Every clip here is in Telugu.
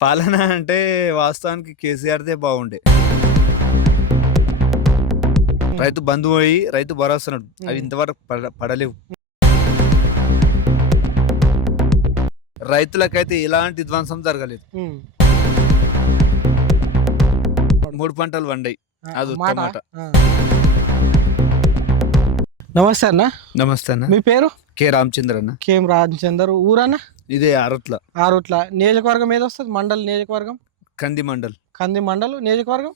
పాలన అంటే వాస్తవానికి కేసీఆర్‌దే బాగుండే. హ్మ్. రైతు బంధు పోయి రైతు భరోసా అన్నాడు. అవి హ్మ్. ఇంతవరకు పడలేవు. రైతులకైతే ఎలాంటి ధ్వంసం జరగలేదు. హ్మ్. 3 పంటలు పండాయి. ఆ! అది ఉత్త మాట. మాట. ఆ! నమస్తే అన్న. నమస్తే అన్న. మీ పేరు? కె. రామచంద్ర అన్న. కేఎం రామచందర్. ఊరన్న? ఇదే అరట్ల. ఆరుట్ల. నియోజకవర్గం ఏదొస్తది? మండల్ నియోజకవర్గం? కంది మండల్. కంది మండల్. నియోజకవర్గం?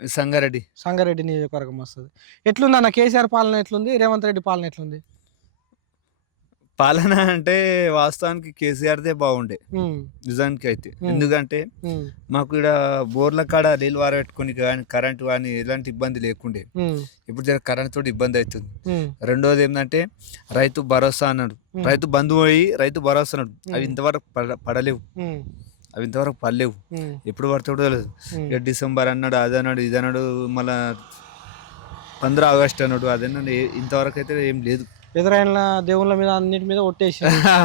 సంగారెడ్డి. సంగారెడ్డి నియోజకవర్గం వస్తది. ఎట్లుందన్న కేసీఆర్ పాలన ఎట్లుంది? రేవంత్ రెడ్డి పాలన ఎట్లుంది? పాలన అంటే వాస్తవానికి కేసీఆర్‌దే బాగుండే. హ్మ్. నిజానికైతే. హ్మ్. ఎందుకంటే హ్మ్. మాకు ఈడ బోర్ల కాడ నీళ్ళు పారబెట్టుకోనికి గాని, కరెంట్ గాని ఎలాంటి ఇబ్బంది లేకుండే. హ్మ్. ఇప్పుడు జర కరెంట్ తోటి ఇబ్బంది అవుతుంది. హ్మ్. రెండోది ఏందంటే రైతు భరోసా అన్నాడు. హ్మ్. రైతు బంధు పోయి రైతు భరోసా అన్నాడు. అవి హ్మ్. ఇంతవరకు పడలేవు. హ్మ్. అవి ఇంతవరకు పడలేవు. హ్మ్. ఎప్పుడు పడతాడో తెలీదు. హ్మ్. ఇక డిసెంబర్ అన్నాడు, అదన్నాడు, ఇదన్నాడు, మళ్ళా 15 ఆగస్టు అన్నాడు, అదన్నాడు. ఇంతవరకు అయితే ఏం లేదు. ఎదురైన దేవుళ్ళ మీద అన్నిటి మీద ఒట్టేసిండు. ఆ!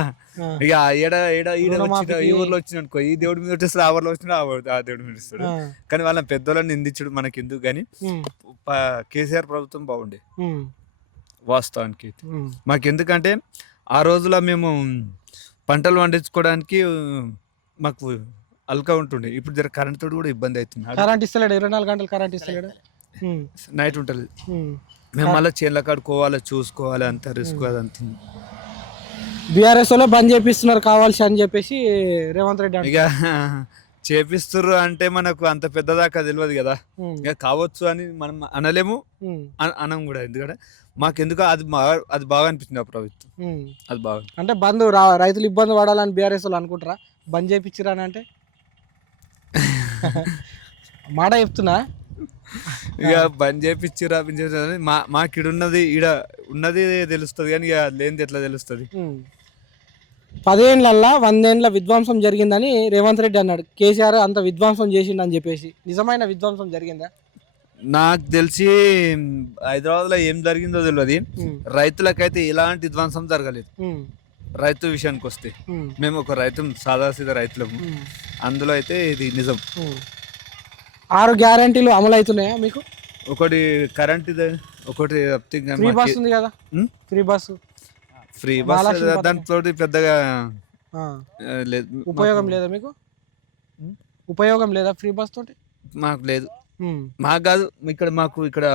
ఇక ఈడ ఈడ ఈడ వచ్చిన ఈ రుణమాఫీకి. ఊర్లో వచ్చిందనుకో, ఈ దేవుడి మీద వచ్చేస్తాడు, ఆ ఊర్లో వచ్చిన ఆ దేవుడి మీద ఇస్తాడు. ఆ! కానీ వాళ్ళని పెద్దోళ్ళని నిందించడు మనకెందుకు కానీ హ్మ్. కేసీఆర్ ప్రభుత్వం బాగుండే హ్మ్. వాస్తవానికి అయితే. హ్మ్. మాకెందుకంటే ఆ రోజుల్లో మేము పంటలు పండించుకోవడానికి మాకు అల్కా ఉంటుండే. ఇప్పుడు జర కరెంట్ తోటి కూడా ఇబ్బంది అవుతుంది. కరెంట్ ఇస్తలేడు. 24 గంటలు కరెంట్ ఇస్తలేడు. హ్మ్. నైట్ ఉంటుంది. హ్మ్. మేము క మళ్ళీ చేన్ల కాడుకోవాలి, చూసుకోవాలి, అంత రిస్క్ హ్మ్. అదంతా. బీఆర్ఎస్ వోళ్ళే బంద్ చేపిస్తున్నారు కావాల్సి అని చెప్పేసి రేవంత్ రెడ్డి ఇక అంటున్నాడు. చేపిస్తుర్రు అంటే మనకు అంత పెద్దదాకా తెలియదు కదా. హ్మ్. ఇక కావచ్చు అని మనం అనలేము, హ్మ్. అనం కూడా. ఎందుకంటే మాకెందుకో అది బాగా అనిపించింది ఆ ప్రభుత్వం. హ్మ్. అది బాగా అంటే బంద్ రైతులు ఇబ్బంది పడాలని బీఆర్ఎస్ వాళ్ళు అనుకుంటారా? బంద్ చేపిచ్చిర్రు అని అంటే? మాట చెప్తున్నా. ఇక ఆ! బంద్ చేపిచ్చిర్రు అని మాకిడున్నది ఈడ ఉన్నది తెలుస్తుంది కానీ ఇక లేనిది ఎట్లా తెలుస్తుంది. హ్మ్. 10 ఏండ్లల్లా 100 ఏండ్ల విధ్వంసం జరిగిందని రేవంత్ రెడ్డి అన్నాడు. కేసీఆర్ అంత విధ్వంసం చేసిండని చెప్పేసి. నిజమైన విధ్వంసం జరిగిందా? నాకు తెలిసి హైదరాబాద్లో ఏం జరిగిందో తెలియదు. హ్మ్. రైతులకైతే ఎలాంటి ధ్వంసం జరగలేదు. హ్మ్. రైతు విషయానికి వస్తే హ్మ్. మేము ఒక రైతు, సాదాసీదా రైతులము. హ్మ్. అందులో అయితే ఇది నిజం. హ్మ్. 6 గ్యారంటీలు అమలవుతున్నాయా మీకు? ఒకటి కరెంట్ ఇది, ఒకటి తప్పితే ఇంకా ఫ్రీ మాకి బస్ ఉంది కదా! Free bus. Free bus Mahalakshmi పథకం. దాంతో పెద్దగా ఆ! లేదు మాకు. ఉపయోగం లేదా మీకు? ఉమ్, ఉపయోగం లేదా ఫ్రీ బస్ తోటి? మాకు లేదు. హ్మ్. మాకు కాదు, ఇక్కడ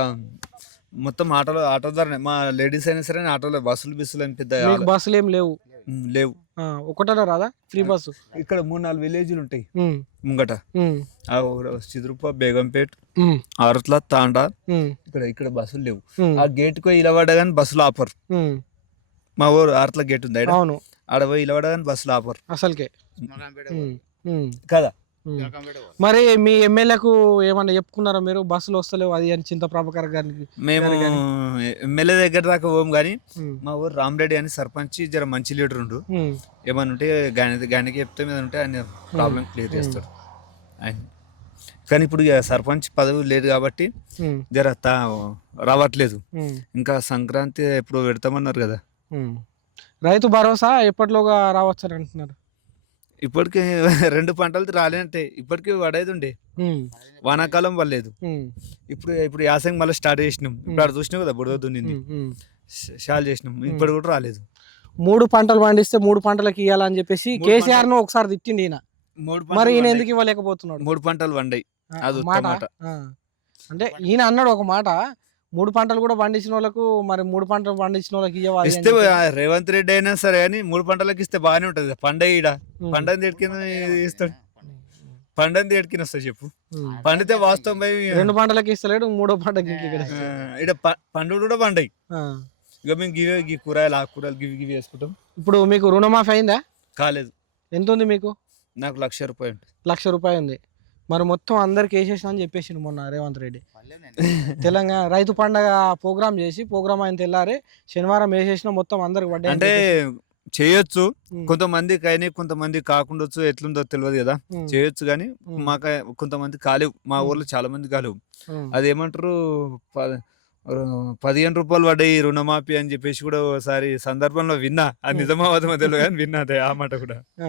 మొత్తం ఆటో ధరనే. మా లేడీస్ అయినా సరే ఆటోలో, బస్సులు బిస్సులు అని పెద్ద మీకు బస్సులేం లేవు. లేవు. ఆ! ఒక్కటన్నా రాదా ఫ్రీ బస్సు? ఇక్కడ 3-4 విలేజ్లు ఉంటాయి హ్మ్. ముంగట. హ్మ్. చిదురుప, బేగంపేట్, హ్మ్. ఆరుట్ల, తాండా. హ్మ్. ఇక్కడ ఇక్కడ బస్సులు లేవు. హ్మ్. ఆ గేట్‌కి పోయి ఇలవడ్డా కానీ బస్సులు ఆపరు. హ్మ్. మా ఊరు ఆరుట్ల గేట్ ఉంది ఆడ. అవును. ఆడ పోయి ఇలవడ్డా కానీ బస్సులు ఆపరు అసలుకే. హ్మ్. హ్మ్. కదా. హ్మ్. మరి మీ ఎమ్మెల్యేకు ఏమన్నా చెప్పుకున్నారా మీరు? బస్సులు వస్తలేవు అది అని చింత ప్రభాకర్ గారికి మేము గారికి గాని? ఎమ్మెల్యే దగ్గర దాకా పోము కానీ హ్మ్. మా ఊరు రామరెడ్డి అని సర్పంచ్ జర మంచి లీడర్ ఉండు. హ్మ్. ఏమన్నా ఉంటే గానికి చెప్తే మీద ఉంటే ఆయన హ్మ్. ప్రాబ్లం క్లియర్ హ్మ్. చేస్తాడు ఆయన. కానీ ఇప్పుడు ఇక సర్పంచ్ పదవి లేదు కాబట్టి హ్మ్. జర రావట్లేదు. హ్మ్. ఇంకా సంక్రాంతి ఎప్పుడు పెడతామన్నారు కదా. హ్మ్. రైతు భరోసా ఎప్పటిలోగా రావచ్చని అంటున్నారు? ఇప్పటికి 2 పంటలు రాలేంటే ఇప్పటికి పడేది ఉండే. హ్మ్. వానాకాలం పడలేదు. హ్మ్. ఇప్పుడు యాసంగి మళ్ళీ స్టార్ట్ చేసినాం. ఇప్పుడు హ్మ్. ఆడ చూసినావు కదా, బుడద దున్నింది. హ్మ్. హ్మ్. షాల్ చేసినాం. హ్మ్. ఇప్పుడు కూడా రాలేదు. 3 పంటలు పండిస్తే 3 పంటలకి ఇయ్యాలని చెప్పేసి 3 పంటలు కేసీఆర్‌ను ఒకసారి తిట్టిండు ఈయన. 3 మరి పంటలు ఈయన పండాయి. ఎందుకు ఇవ్వలేకపోతున్నాడు? 3 పంటలు పండాయి. ఆ! అది మాట. ఉత్తమాట. ఆ! అంటే ఈయన అన్నాడు ఒక మాట. 3 పంటలు కూడా పండించినోళ్ళకు మరి 3 పంటలు పండించినోళ్ళకి ఇయ్యవా అది ఇస్తే అని చెప్పేసి. రేవంత్ రెడ్డి అయినా సరే అని 3 పంటలకు ఇస్తే బాగానే ఉంటది. పండగ ఈడ హ్మ్. పండని దేడికింద ఇస్తాడు. హ్మ్. హ్మ్. పండని దేడికిన వస్తాయి చెప్పు. హ్మ్. పండితే వాస్తవం పోయి 2 పంటలకి ఇస్తలేడు. మూడో పంటకి ఇంకెక్కడ ఆ, ఇస్తాడు. ఈడ పండుగ కూడా పండయి. ఆ! ఇక మేము గీ కూరగాయలు, ఆకుకూరలు గివి వేసుకుంటాం. ఇప్పుడు మీకు రుణమాఫీ అయిందా? కాలేదు. ఎంతుంది మీకు? నాకు ₹1,00,000 ఉంటుంది. రూ. 1,00,000 ఉంది. మరి మొత్తం అందరికి ఏసేసినా అని చెప్పేసిండు మొన్న రేవంత్ రెడ్డి. తెలంగాణ రైతు పండగ ప్రోగ్రామ్ అయిన తెల్లారి శనివారం ఏసేసినా మొత్తం అందరికి పడ్డాయని అంటే చెప్పేసి. చేయొచ్చు. హ్మ్. కొంతమందికి అయినాయి, కొంతమంది కాకుండొచ్చు. ఎట్లుందో తెలియదు కదా. హ్మ్. చేయొచ్చు కానీ హ్మ్. మాకు కొంతమంది కాలేవు. మా హ్మ్. ఊర్లో చాలా మంది కాలేవు. హ్మ్. అదేమంటారు, ప ₹15 పడ్డాయి రుణమాఫీ అని చెప్పేసి కూడా ఒకసారి సందర్భంలో విన్నా. అది హ్మ్. నిజమో అబద్ధమో తెలవదు కానీ విన్నా అదే ఆ మాట కూడా. ఆ!